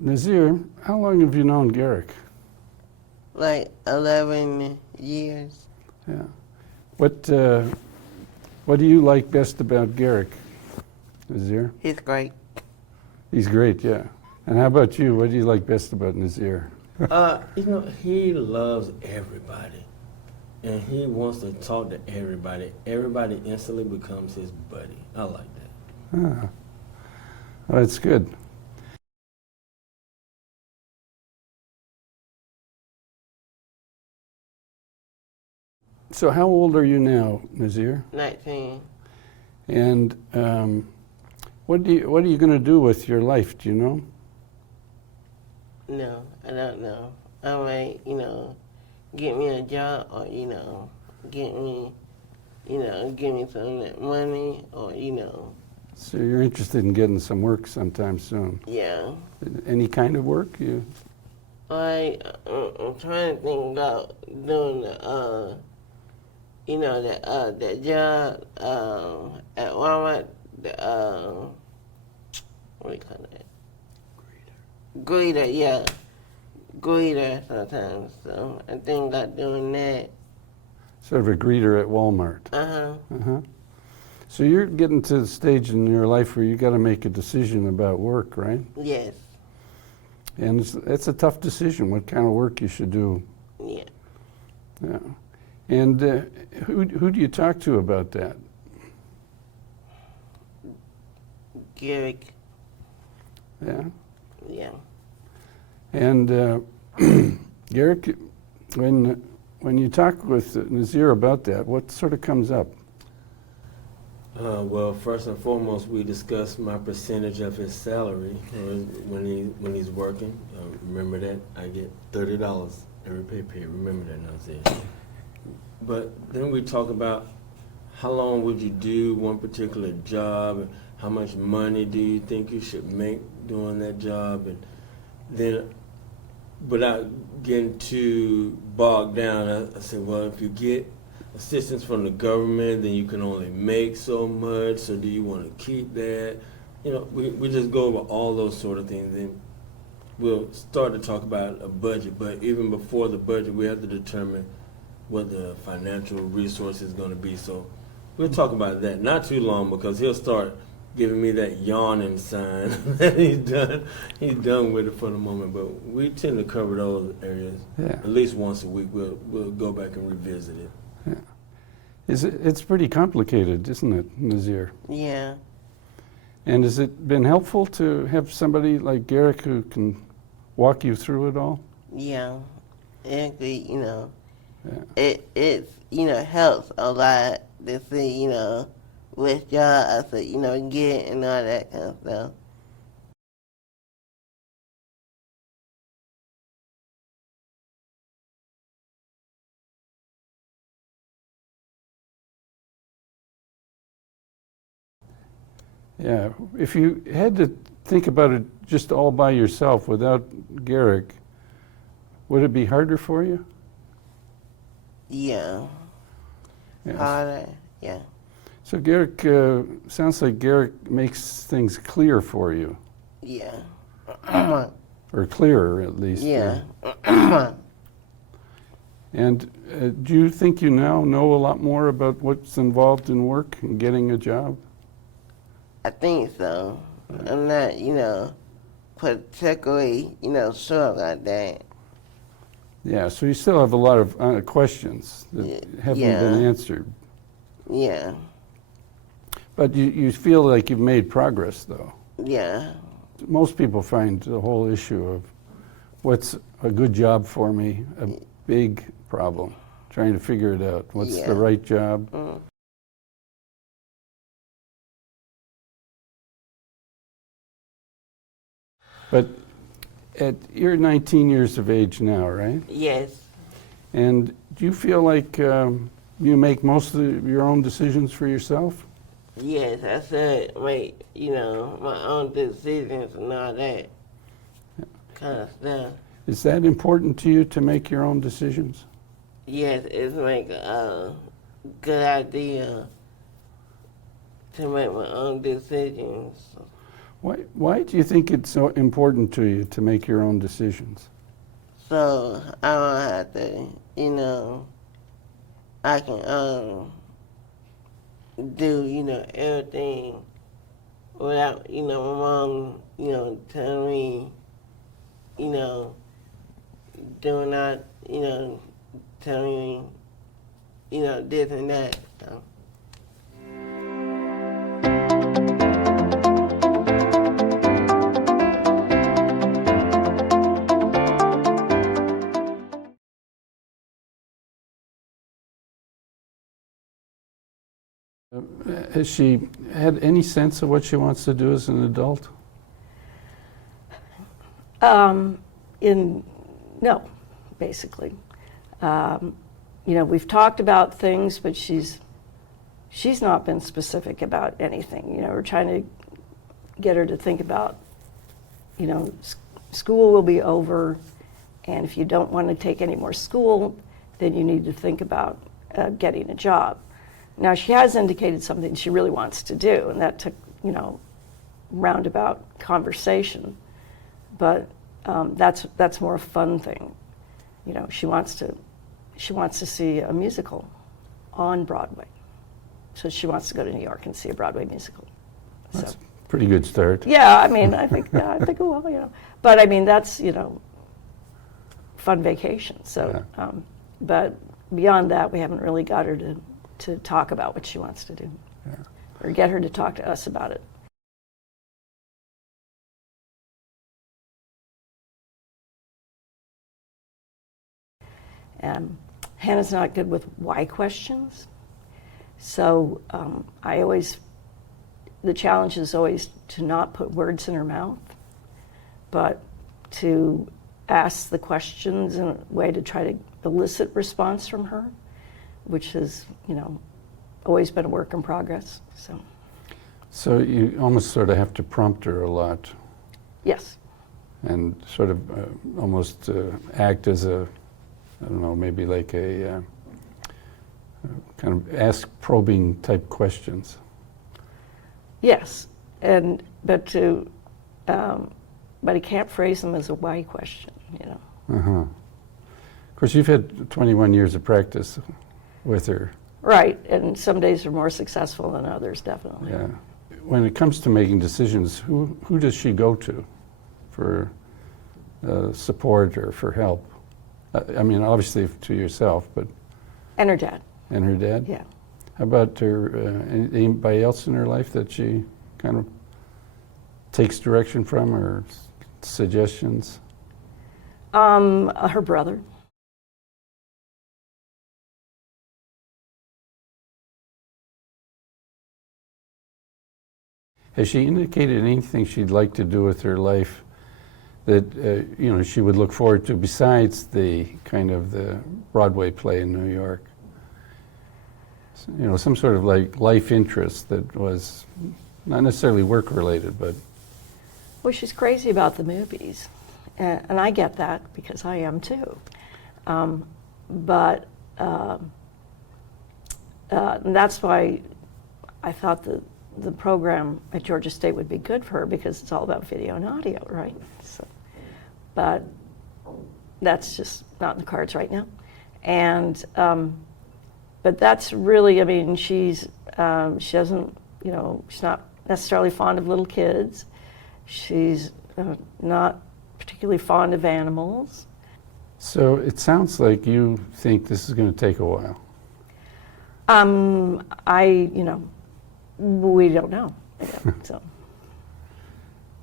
Nazir, how long have you known Garrick? Like 11 years. Yeah. What do you like best about Garrick, Nazir? He's great. He's great, yeah. And how about you? What do you like best about Nazir? He loves everybody. And he wants to talk to everybody. Everybody instantly becomes his buddy. I like that. Ah, well, that's good. So how old are you now, Nazir? 19. And what are you going to do with your life? Do you know? No, I don't know. I might, get me a job or, get me, give me some money or, So you're interested in getting some work sometime soon? yeah. Any kind of work? I'm trying to think about doing the job at Walmart, what do you call that? Greeter, yeah. Greeter sometimes. So I think about doing that. Sort of a greeter at Walmart. Uh-huh. Uh-huh. So you're getting to the stage in your life where you got to make a decision about work, right? Yes. And it's a tough decision what kind of work you should do. Yeah. Yeah. And who do you talk to about that? Garrick. Yeah. Yeah. And Garrick, when you talk with Nazir about that, what sort of comes up? Well, first and foremost, we discussed my percentage of his salary when he's working. Remember that I get $30 every pay period. Remember that, Nazir. But then we talk about how long would you do one particular job, and how much money do you think you should make doing that job, and then without getting too bogged down, I said, well, if you get assistance from the government, then you can only make so much, so do you want to keep that? We just go over all those sort of things, and we'll start to talk about a budget, but even before the budget, we have to determine what the financial resource is going to be. So we'll talk about that not too long, because he'll start giving me that yawning sign that he's done with it for the moment. But we tend to cover those areas at least once a week. We'll go back and revisit it. Yeah. It's pretty complicated, isn't it, Nazir? Yeah. And has it been helpful to have somebody like Garrick who can walk you through it all? Yeah. Actually, Yeah. it helps a lot to see, which job I should, get and all that kind of stuff. Yeah. If you had to think about it just all by yourself without Garrick, would it be harder for you? Yeah. Yes. Harder, yeah. So Garrick, sounds like Garrick makes things clear for you, Yeah. or clearer at least. Yeah. And do you think you now know a lot more about what's involved in work and getting a job? I think so. I'm not, particularly, sure about that. Yeah, so you still have a lot of questions that haven't been answered. Yeah. But you feel like you've made progress, though. Yeah. Most people find the whole issue of what's a good job for me a big problem, trying to figure it out. What's the right job? Mm. But you're 19 years of age now, right? Yes. And do you feel like you make most of your own decisions for yourself? Yes, I said, my own decisions and all that kind of stuff. Is that important to you to make your own decisions? Yes, it's like a good idea to make my own decisions. Why do you think it's so important to you to make your own decisions? So I don't have to, I can do, everything without, my mom, telling me, doing not, telling me, this and that. So. Has she had any sense of what she wants to do as an adult? No, basically. We've talked about things, but she's not been specific about anything. We're trying to get her to think about, school will be over, and if you don't want to take any more school, then you need to think about getting a job. Now, she has indicated something she really wants to do, and that took, roundabout conversation. But that's more a fun thing. She wants to see a musical on Broadway. So she wants to go to New York and see a Broadway musical. That's a pretty good start. Yeah, I think well, but I mean that's fun vacation. So, Yeah. But beyond that, we haven't really got her to talk about what she wants to do, or get her to talk to us about it. Hannah's not good with why questions, so the challenge is always to not put words in her mouth, but to ask the questions in a way to try to elicit response from her, which has, always been a work in progress. So you almost sort of have to prompt her a lot. Yes. And sort of almost act as maybe like a kind of ask probing type questions. Yes, but he can't phrase them as a why question, Uh-huh. Of course, you've had 21 years of practice with her. Right, and some days are more successful than others, definitely. Yeah. When it comes to making decisions, who does she go to for support or for help? I mean, obviously to yourself, but... And her dad. And her dad? Yeah. How about her, anybody else in her life that she kind of takes direction from or suggestions? Her brother. Has she indicated anything she'd like to do with her life that she would look forward to besides the kind of the Broadway play in New York? Some sort of like life interest that was not necessarily work related, but... Well, she's crazy about the movies, and I get that because I am too. But that's why I thought that the program at Georgia State would be good for her, because it's all about video and audio, right? But that's just not in the cards right now. And but that's really, I mean, she doesn't, she's not necessarily fond of little kids. She's not particularly fond of animals. So it sounds like you think this is going to take a while. We don't know. So.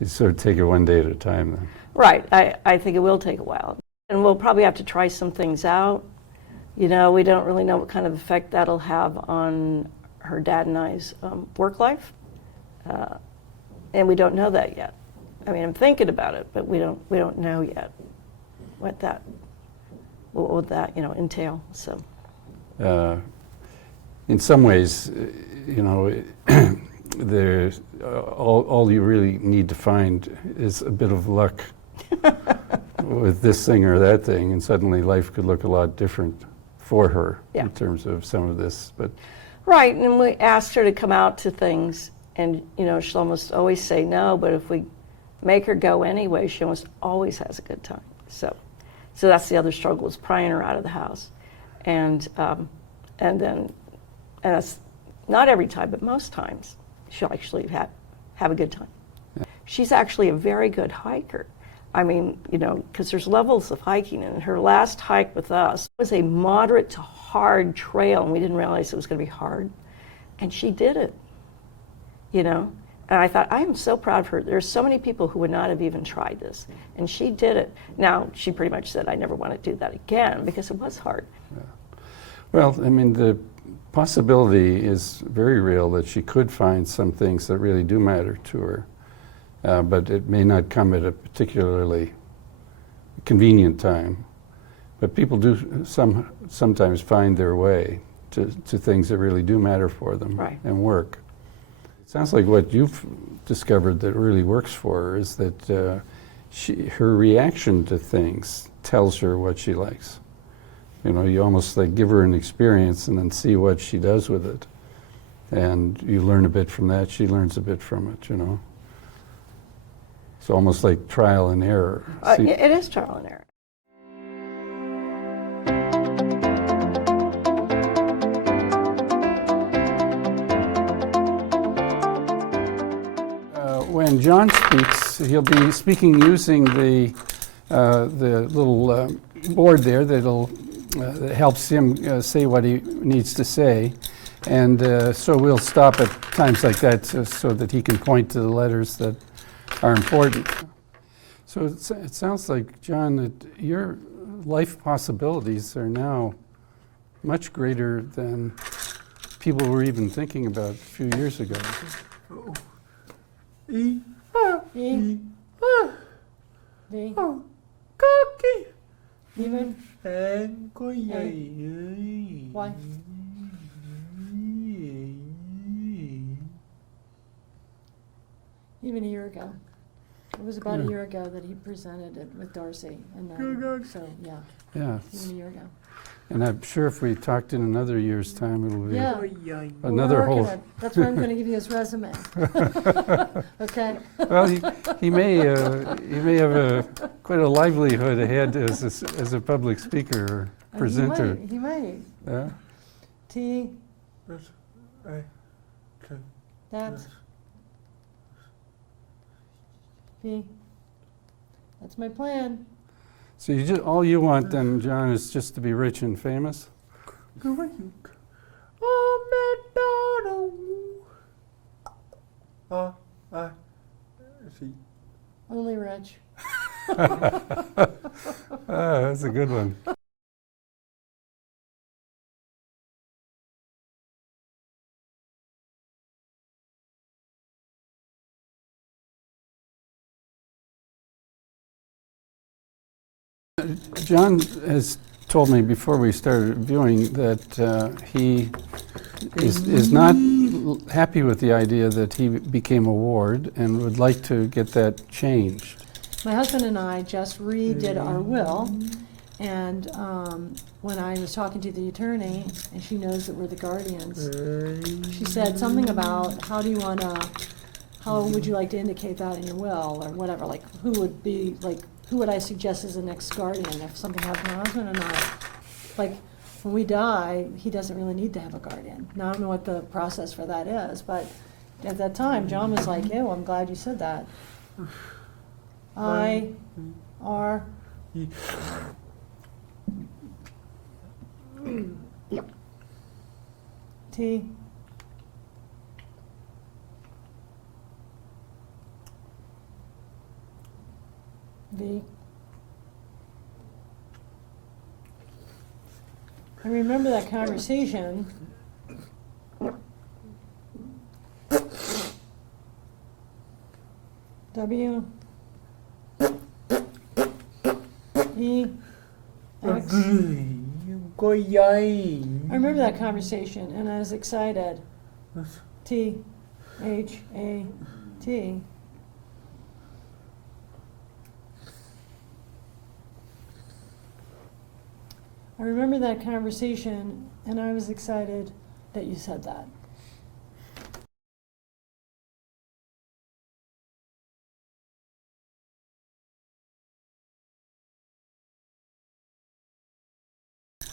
You sort of take it one day at a time then. Right. I think it will take a while. And we'll probably have to try some things out. We don't really know what kind of effect that'll have on her dad and I's work life. And we don't know that yet. I mean, I'm thinking about it, but we don't know yet what would that entail. So. In some ways, there's all you really need to find is a bit of luck with this thing or that thing, and suddenly life could look a lot different for her in terms of some of this. But right, and we asked her to come out to things, And, you know, she'll almost always say no, but if we make her go anyway, she almost always has a good time. So that's the other struggle, is prying her out of the house. And it's not every time, but most times, she'll actually have a good time. Yeah. She's actually a very good hiker. I mean, you know, because there's levels of hiking, and her last hike with us was a moderate to hard trail, and we didn't realize it was going to be hard. And she did it, you know. And I thought, I am so proud of her. There's so many people who would not have even tried this, and she did it. Now, she pretty much said, I never want to do that again, because it was hard. Yeah. Well, I mean, the possibility is very real that she could find some things that really do matter to her, but it may not come at a particularly convenient time. But people do sometimes find their way to things that really do matter for them, Right. and work. It sounds like what you've discovered that really works for her is that her reaction to things tells her what she likes. You know, you almost like give her an experience and then see what she does with it. And you learn a bit from that, she learns a bit from it, you know. It's almost like trial and error. It is trial and error. When John speaks, he'll be speaking using the little board there that helps him say what he needs to say. And so we'll stop at times like that so that he can point to the letters that are important. So it sounds like, John, that your life possibilities are now much greater than people were even thinking about a few years ago. V. Even Why? Even a year ago. It was about a year ago that he presented it with Darcy, and then, so, yeah, Yeah. even a year ago. And I'm sure if we talked in another year's time, it'll be Yeah. another We're working whole. it. That's why I'm gonna give you his resume. Okay? Well, he may have quite a livelihood ahead as a public speaker or presenter. He might. Yeah. T, that's B. That's my plan. So all you want then, John, is just to be rich and famous? Only rich. That's a good one. John has told me before we started viewing that he is not happy with the idea that he became a ward and would like to get that changed. My husband and I just redid our will, and when I was talking to the attorney, and she knows that we're the guardians, she said something about how would you like to indicate that in your will, or whatever, like who would I suggest as the next guardian if something happened to my husband and I? Like, when we die, he doesn't really need to have a guardian. Now, I don't know what the process for that is, but at that time, John was like, yeah, well, I'm glad you said that. I, R, T, V. I remember that conversation. W, E, X. I remember that conversation, and I was excited. T, H, A, T. I remember that conversation, and I was excited that you said that.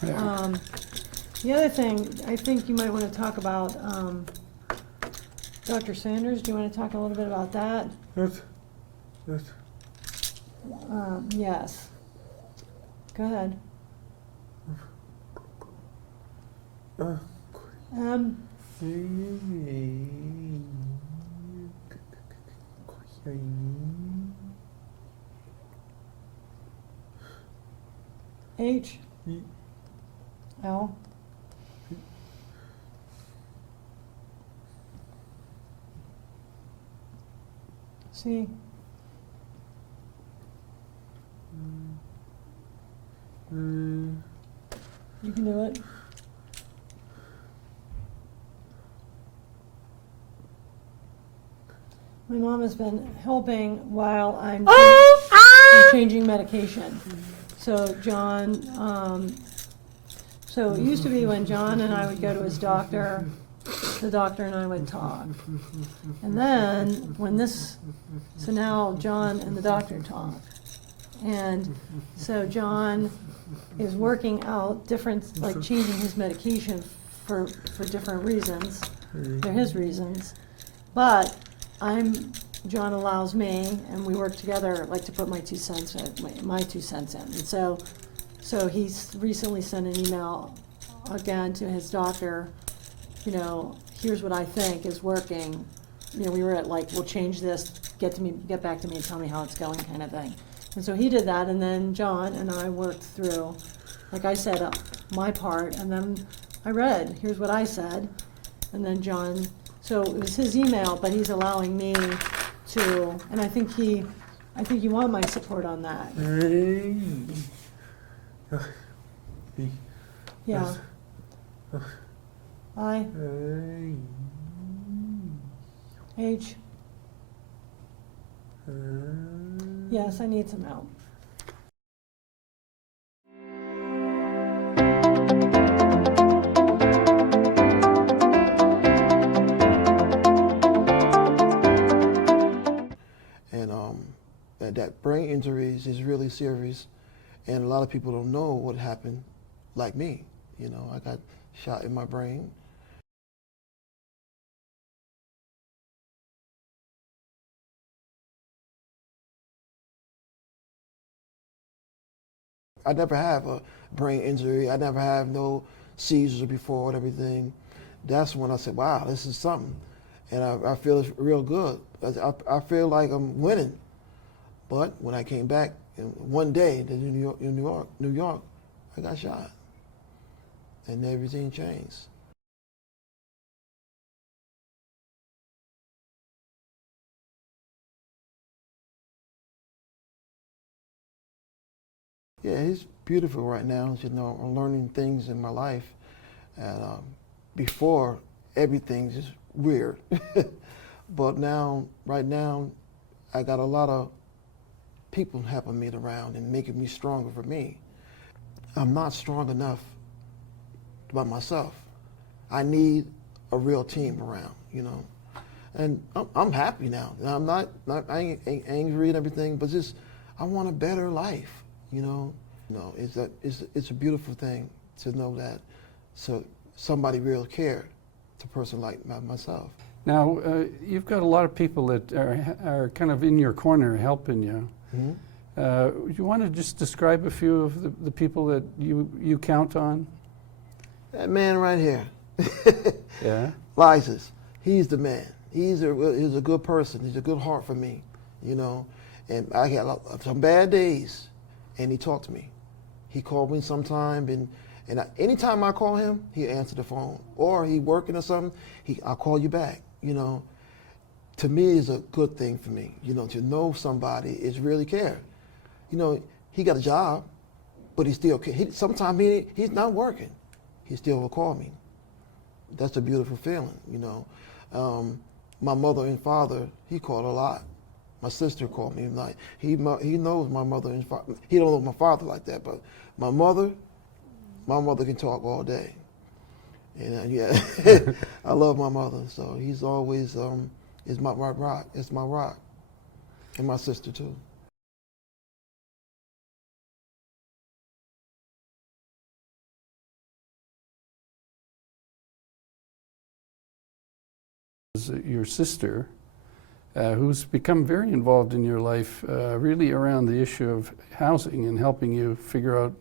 Yeah. The other thing, I think you might want to talk about, Dr. Sanders, do you want to talk a little bit about that? Yes. Yes. Go ahead. Um, H. L. C. You can do it. My mom has been helping while I'm changing medication. So John, so it used to be when John and I would go to his doctor, the doctor and I would talk. And then when this, so now John and the doctor talk. And so John is working out different, like changing his medication for different reasons. They're his reasons. But John allows me, and we work together, like to put my 2 cents in, my 2 cents in. And so he's recently sent an email again to his doctor, you know, here's what I think is working. You know, we were at like, we'll change this, get back to me and tell me how it's going kind of thing. And so he did that, and then John and I worked through, like I said, my part, and then I read, here's what I said, and then John, so it was his email, but he's allowing me to, and I think you want my support on that. Yeah. I. H. Yes, I need some help. And that brain injuries is really serious, and a lot of people don't know what happened, like me. You know, I got shot in my brain. I never have a brain injury. I never have no seizures before and everything. That's when I said, wow, this is something. And I feel it's real good. I feel like I'm winning. But when I came back, one day in New York, I got shot. And everything changed. Yeah, he's beautiful right now. You know, I'm learning things in my life. And before, everything's just weird. But now, right now, I got a lot of people helping me around and making me stronger for me. I'm not strong enough by myself. I need a real team around, you know. And I'm happy now. I'm not I ain't angry and everything, but just I want a better life, you know. It's a beautiful thing to know that somebody real cared, to a person like myself. Now, you've got a lot of people that are kind of in your corner helping you. Mm-hmm. You want to just describe a few of the people that you count on? That man right here, Yeah. Lysis, he's the man. He's a good person. He's a good heart for me, you know. And I had some bad days, and he talked to me. He called me sometime, and anytime I call him, he answer the phone. Or he working or something, I'll call you back, you know. To me, it's a good thing for me, you know, to know somebody is really care. You know, he got a job, but he still care. Sometimes he's not working. He still will call me. That's a beautiful feeling, you know. My mother and father, he called a lot. My sister called me. Like he knows my mother and father. He don't know my father like that, but my mother can talk all day. And yeah, I love my mother. So he's always is my rock. It's my rock, and my sister too. is your sister, who's become very involved in your life, really around the issue of housing and helping you figure out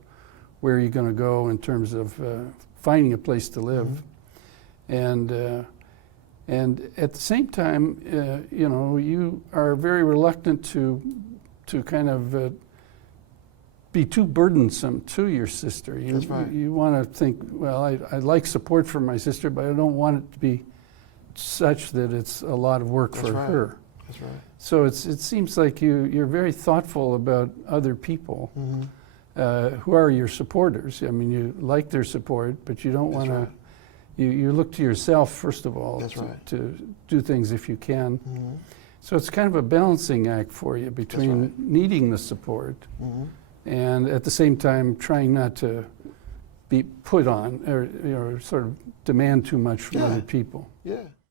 where you're going to go in terms of finding a place to live. And at the same time, you know, you are very reluctant to kind of be too burdensome to your sister. That's right. You want to think, well, I like support from my sister, but I don't want it to be such that it's a lot of work That's for right. her. That's right. So it seems like you're very thoughtful about other people who are your supporters. I mean, you like their support, but you don't That's want right. to. You look to yourself first of all That's right. to do things if you can. So it's kind of a balancing act for you between right. needing the support and at the same time trying not to be put on or sort of demand too much from Yeah. other people. Yeah.